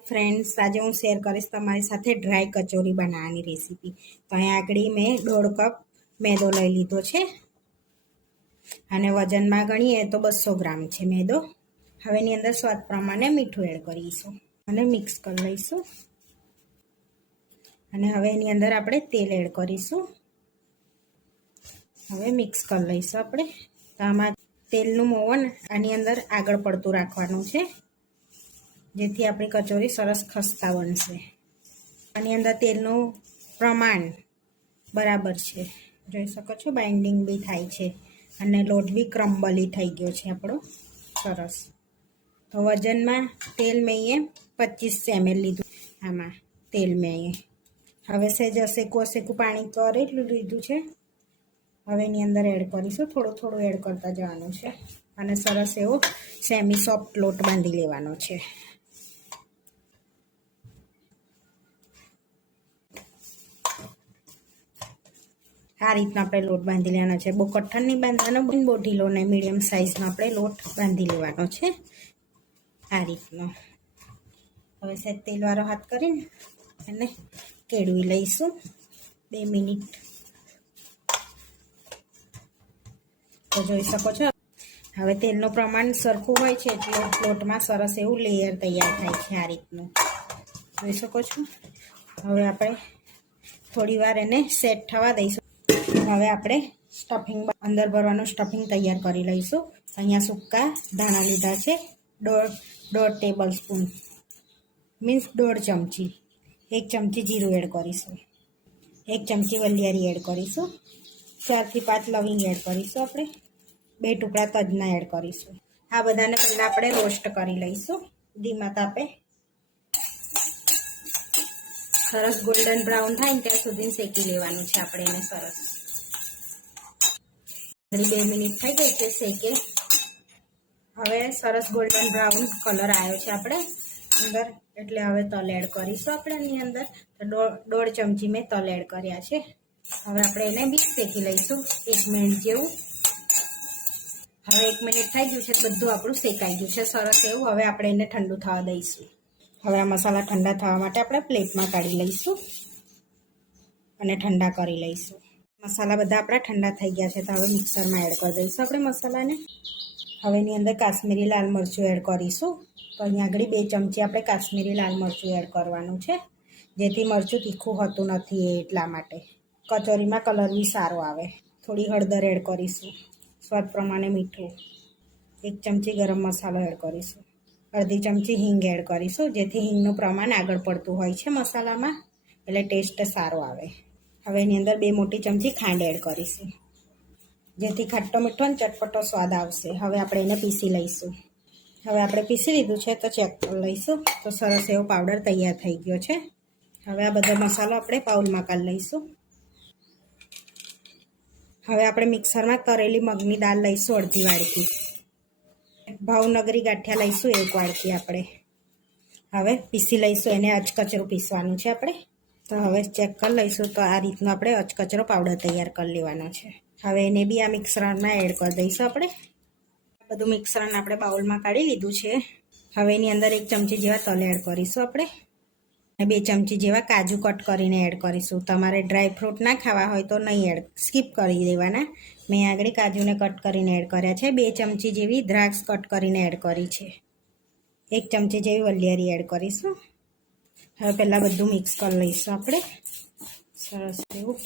Friends આજે હું share કરીશ તમારી સાથે ડ્રાય કચોરી બનાવવાની રેસીપી તો અહીંયા આગળ મેં દોઢ કપ મેદો લઈ લીધો છે. અને વજનમાં ગણીએ તો બસો ગ્રામ છે મેદો. હવે એની અંદર સ્વાદ પ્રમાણે મીઠું એડ કરીશું અને મિક્સ કરી લઈશું. અને હવે એની અંદર આપણે તેલ એડ કરીશું. હવે મિક્સ કરી લઈશું આપણે. તો આમાં તેલનું મોવન આની અંદર આગળ પડતું રાખવાનું છે. જેથી આપણી કચોરી સરસ ખસ્તા બનશે. આની અંદર તેલનું પ્રમાણ બરાબર છે. જોઈ શકો છો બાઇન્ડિંગ બી થાય છે. અને લોટ બી ક્રમ્બલી થઈ ગયો છે આપણો. સરસ. તો વજનમાં તેલ મેં પચીસ એમએલ લીધું. આમાં તેલ મેં હવે સેજ શેકું શેકું પાણી કરેલું લીધું છે. હવે એની અંદર એડ કરીશું. થોડું થોડું એડ કરતા જવાનું છે. અને સરસ એવો સેમી સોફ્ટ લોટ બાંધી લેવાનો છે. આ રીતનો આપણે લોટ બાંધી લેવાનો છે. બહુ કઠણ નહીં બાંધવાનો બહુ ઢીલો ને મીડિયમ સાઇઝનો આપણે લોટ બાંધી લેવાનો છે. આ રીતનો. હવે સેજ તેલવાળો હાથ કરીને અને કેળવી લઈશું. બે મિનિટ. તો જોઈ શકો છો. હવે તેલનું પ્રમાણ સરખું હોય છે એટલે લોટમાં સરસ એવું લેયર તૈયાર થાય છે આ રીતનું. જોઈ શકો છો? હવે આપણે થોડી વાર એને સેટ થવા દઈશું. હવે આપણે સ્ટફિંગ અંદર ભરવાનું સ્ટફિંગ તૈયાર કરી લઈશું. અહીંયા સૂકા ધાણા લીધા છે. દોઢ દોઢ ટેબલ સ્પૂન મીન્સ દોઢ ચમચી. એક ચમચી જીરું એડ કરીશું. એક ચમચી વલિયારી એડ કરીશું. ચારથી પાંચ લવિંગ એડ કરીશું આપણે. બે ટુકડા તજના એડ કરીશું. આ બધાને પહેલાં આપણે રોસ્ટ કરી લઈશું. ધીમા તાપે. સરસ ગોલ્ડન બ્રાઉન થાય ને ત્યાં સુધી શેકી લેવાનું છે આપણે એને સરસ. બે મિનિટ થઈ ગઈ છે શેકે. હવે સરસ ગોલ્ડન બ્રાઉન કલર આવ્યો છે આપણે અંદર. એટલે હવે તલ એડ કરીશું આપણે એની અંદર. તો દોઢ ચમચી મેં તલ એડ કર્યા છે. હવે આપણે એને બી શેકી લઈશું, એક મિનિટ જેવું. હવે એક મિનિટ થઈ ગયું છે, બધું આપણું શેકાઈ ગયું છે, સરસ એવું. હવે આપણે એને ઠંડુ થવા દઈશું. હવે આ મસાલા ઠંડા થવા માટે આપણે પ્લેટમાં કાઢી લઈશું અને ઠંડા કરી લઈશું. મસાલા બધા આપણા ઠંડા થઈ ગયા છે, તો હવે મિક્સરમાં એડ કરી દઈશું આપણે મસાલાને. હવે એની અંદર કાશ્મીરી લાલ મરચું એડ કરીશું. તો અહીંયા આગળ બે ચમચી આપણે કાશ્મીરી લાલ મરચું એડ કરવાનું છે. જેથી મરચું તીખું હોતું નથી એટલા માટે. કચોરીમાં કલર બી સારો આવે. થોડી હળદર એડ કરીશું. સ્વાદ પ્રમાણે મીઠું. એક ચમચી ગરમ મસાલો એડ કરીશું. અડધી ચમચી હિંગ એડ કરીશું, જેથી હિંગનું પ્રમાણ આગળ પડતું હોય છે મસાલામાં. એટલે ટેસ્ટ સારો આવે. હવે એની અંદર બે મોટી ચમચી ખાંડ એડ કરીશું. જેથી ખાટો મીઠો અને ચટપટો સ્વાદ આવશે. હવે આપણે એને પીસી લઈશું. હવે આપણે પીસી લીધું છે તો ચેક લઈશું. તો સરસ એવો પાવડર તૈયાર થઈ ગયો છે. હવે આ બધો મસાલો આપણે પાઉલમાં કાલ લઈશું. હવે આપણે મિક્સરમાં તરેલી મગની દાળ લઈશું અડધી વાડકી. ભાવનગરી ગાંઠિયા લઈશું એક વાડકી આપણે. હવે પીસી લઈશું. એને અચકચરું પીસવાનું છે આપણે. તો હવે ચેક કરી લઈશું. તો આ રીતનો આપણે અચકચરો પાવડર તૈયાર કરી લેવાનો છે. હવે એને બી આ મિક્સરમાં એડ કરી દઈશું આપણે. બધું મિક્સરણ આપણે બાઉલમાં કાઢી લીધું છે. હવે એની અંદર એક ચમચી જેવા તલ એડ કરીશું આપણે. અને બે ચમચી જેવા કાજુ કટ કરીને એડ કરીશું. તમારે ડ્રાય ફ્રૂટ ના ખાવા હોય તો નહીં એડ સ્કીપ કરી દેવાના. મેં આગળ કાજુને કટ કરીને એડ કર્યા છે. બે ચમચી જેવી દ્રાક્ષ કટ કરીને એડ કરી છે. એક ચમચી જેવી વલિયારી એડ કરીશું. હવે પહેલાં બધું મિક્સ કરી લઈશું આપણે. સરસ એવું.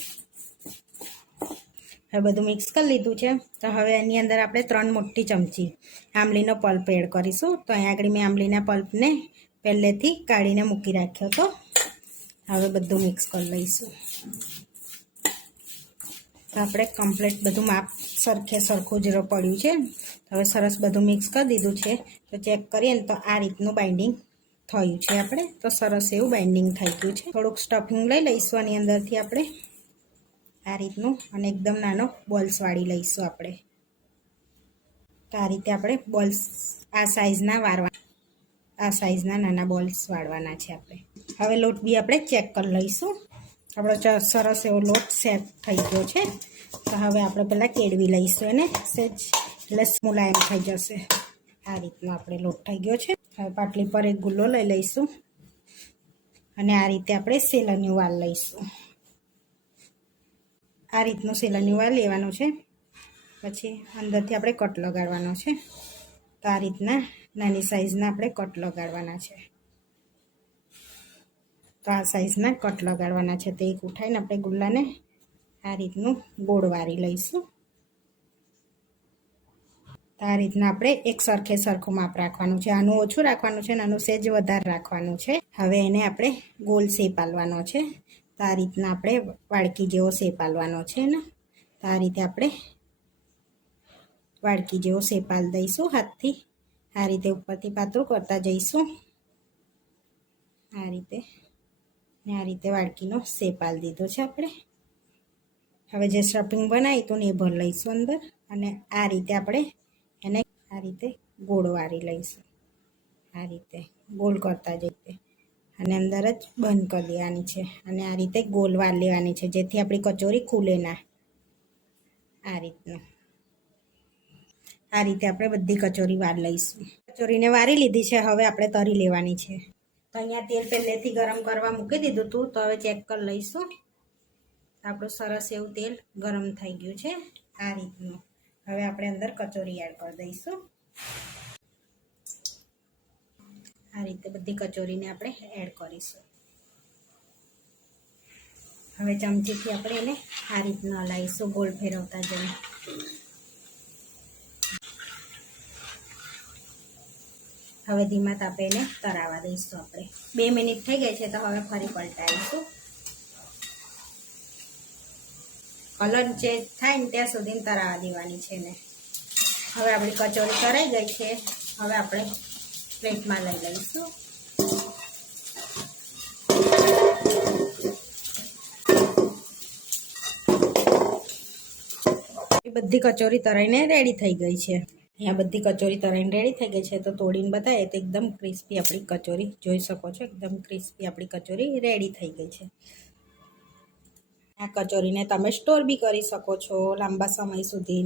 હવે બધું મિક્સ કરી લીધું છે. તો હવે એની અંદર આપણે ત્રણ મોટી ચમચી આંબલીનો પલ્પ એડ કરીશું. તો અહીંયા આગળ મેં આંબલીના પલ્પને પહેલેથી કાઢીને મૂકી રાખ્યો હતો. હવે બધું મિક્સ કરી લઈશું. તો આપણે કમ્પ્લીટ બધું માપ સરખે સરખું જ પડ્યું છે. હવે સરસ બધું મિક્સ કરી દીધું છે. તો ચેક કરીએ ને તો આ રીતનું બાઇન્ડિંગ થયું છે આપણે. તો સરસ એવું બાઇન્ડિંગ થઈ ગયું છે. થોડુંક સ્ટફિંગ લઈ લઈશું આની અંદરથી આપણે. આ રીતનું અને એકદમ નાનો બોલ્સ વાળી લઈશું આપણે. તો આ રીતે આપણે બોલ્સ આ સાઇઝના વાળવા આ સાઇઝના નાના બોલ્સ વાળવાના છે આપણે. હવે લોટ બી આપણે ચેક કરી લઈશું. આપણો સરસ એવો લોટ સેટ થઈ ગયો છે. તો હવે આપણે પહેલાં કેળવી લઈશું એને. સેજ એટલે મુલાયમ થઈ જશે. આ રીતનો આપણે લોટ થઈ ગયો છે. પાટલી પર એક ગુલ્લો લઈ લઈશું. અને આ રીતે આપણે સેલનની વાલ લઈશું. આ રીતનું સેલનની વાલ લેવાનું છે. પછી અંદરથી આપણે કટ લગાડવાનો છે. તો આ રીતના નાની સાઈઝના આપણે કટ લગાડવાના છે. તો આ સાઈઝના કટ લગાડવાના છે. તો એક ઉઠાવીને આપણે ગુલ્લાને આ રીતનું ગોળ વારી લઈશું. તો આ રીતના આપણે એક સરખે સરખું માપ રાખવાનું છે. આનું ઓછું રાખવાનું છે અને આનું સેજ વધારે રાખવાનું છે. હવે એને આપણે ગોલ શેપ આલવાનો છે. તો આ રીતના આપણે વાડકી જેવો શેપ આલવાનો છે ને. તો આ રીતે આપણે વાડકી જેવો શેપ આલ દઈશું હાથથી. આ રીતે ઉપરથી પાતળું કરતા જઈશું. આ રીતે. ને આ રીતે વાડકીનો શેપ આલ દીધો છે આપણે. હવે જે સ્ટફિંગ બનાવી હતું ને એ ભર લઈશું અંદર. અને આ રીતે આપણે આ રીતે ગોળ વારી લઈશું. આ રીતે ગોળ કરતા જઈએ. અને અંદર જ બંધ કરી દેવાની છે. અને આ રીતે ગોલ વાર લેવાની છે. જેથી આપણી કચોરી ખુલે ના. આ રીતનું. આ રીતે આપણે બધી કચોરી વાર લઈશું. કચોરીને વારી લીધી છે. હવે આપણે તરી લેવાની છે. તો અહીંયા તેલ પહેલેથી ગરમ કરવા મૂકી દીધું હતું તો હવે ચેક કરી લઈશું. આપણું સરસ એવું તેલ ગરમ થઈ ગયું છે. આ રીતનું. હવે આપણે અંદર કચોરી એડ કરી દઈશું. આ રીતે બધી કચોરીને આપણે એડ કરીશું. હવે ચમચીથી આપણે એને આ રીતના હલાવીશું, ગોળ ફેરવતા જઈએ હવે ધીમા તાપે એને તરાવા દઈશું આપણે. બે મિનિટ થઈ ગઈ છે તો હવે ફરી પલટાવીશું. કલર ચેન્જ થાય ને ત્યાં સુધી તરાવા દેવાની છે ને. હવે આપણી કચોરી તરાઈ ગઈ છે. હવે આપણે પ્લેટમાં લઈ લઈશું. બધી કચોરી તરાઈને રેડી થઈ ગઈ છે. અહીંયા બધી કચોરી તરાઈને રેડી થઈ ગઈ છે. તો તોડીને બતાવીએ તો એકદમ ક્રિસ્પી આપણી કચોરી. જોઈ શકો છો, એકદમ ક્રિસ્પી આપણી કચોરી રેડી થઈ ગઈ છે. આ કચોરીને તમે સ્ટોર બી કરી શકો છો લાંબા સમય સુધી.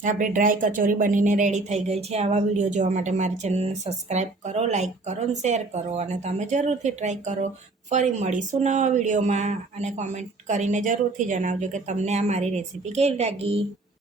આપણે ડ્રાય કચોરી બનીને રેડી થઈ ગઈ છે. આવા વીડિયો જોવા માટે મારી ચેનલને સબસ્ક્રાઈબ કરો લાઇક કરો અને શેર કરો અને તમે જરૂરથી ટ્રાય કરો. ફરી મળીશું નવા વિડીયોમાં અને કોમેન્ટ કરીને જરૂરથી જણાવજો કે તમને આ મારી રેસીપી કેવી લાગી.